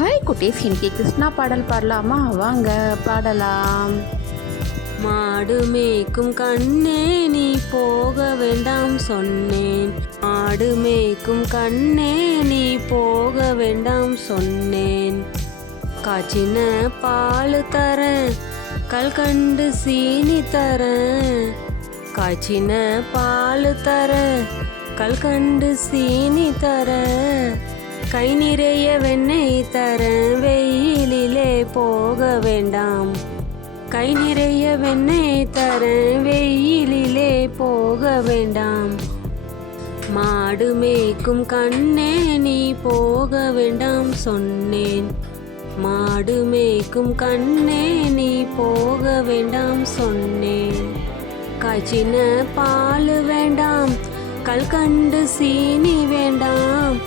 Hi குட்டீஸ், இன்னைக்கு கிருஷ்ணா பாடல் பாடலாமா? வாங்க பாடலாம். மாடு மேய்க்கும் கண்ணே நீ போக வேண்டாம் சொன்னேன், மாடு மேய்க்கும் கண்ணே நீ போக வேண்டாம் சொன்னேன். காய்ச்சின பால் தரேன், கல்கண்டு சீனி தரேன். காய்ச்சின பால் தரேன், கல்கண்டு சீனி தரேன். கை நிறைய வெண்ணெய் தரேன், வெயிலிலே போக வேண்டாம். கை நிறைய வெண்ணெய் தரேன், வெயிலிலே போக வேண்டாம். மாடு மேய்க்கும் கண்ணே நீ போக வேண்டாம் சொன்னேன், மாடு மேய்க்கும் கண்ணே நீ போக வேண்டாம் சொன்னேன். காய்ச்சின பால் வேண்டாம், கல்கண்டு சீனி வேண்டாம்.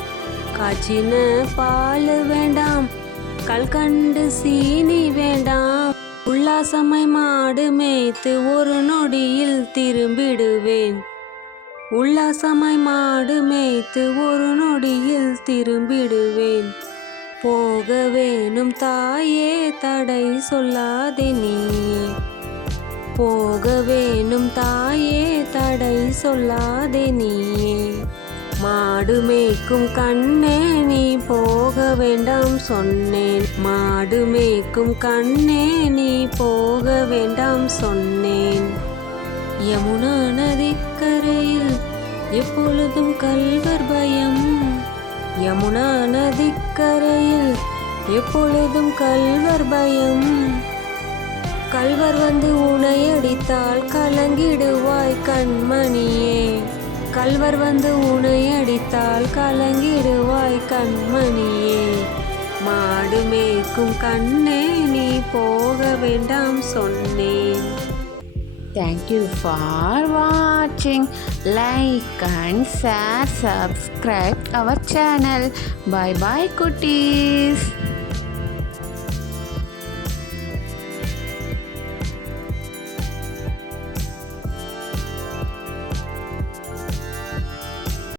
காய்ச்சின பால் வேண்டாம், கல்கண்டு சீனி வேண்டாம். உல்லாசமாய் மாடு மேய்த்து ஒரு நொடியில் திரும்பிடுவேன். உல்லாசமாய் மாடு மேய்த்து ஒரு நொடியில் திரும்பிடுவேன். போக வேணும் தாயே, தடை சொல்லாதே நீயே. போக வேணும் தாயே, தடை சொல்லாதே நீயே. மாடு மேய்க்கும் கண்ணே நீ போக வேண்டாம் சொன்னேன், மாடு மேய்க்கும் கண்ணே நீ போக வேண்டாம் சொன்னேன். யமுனா நதிக்கரையில் எப்பொழுதும் கல்வர் பயம், யமுனா நதிக்கரையில் எப்பொழுதும் கல்வர் பயம். கல்வர் வந்து உன்னை அடித்தால் கலங்கிடுவாய் கண்மணியே. கல்வர் வந்து உன்னை அடித்தால் கலங்கிடுவாய் கண்மணியே. மாடு மேய்க்கும் கண்ணே நீ போக வேண்டாம் சொன்னேன். Thank you for watching. Like and share, subscribe our channel. Bye bye kutis.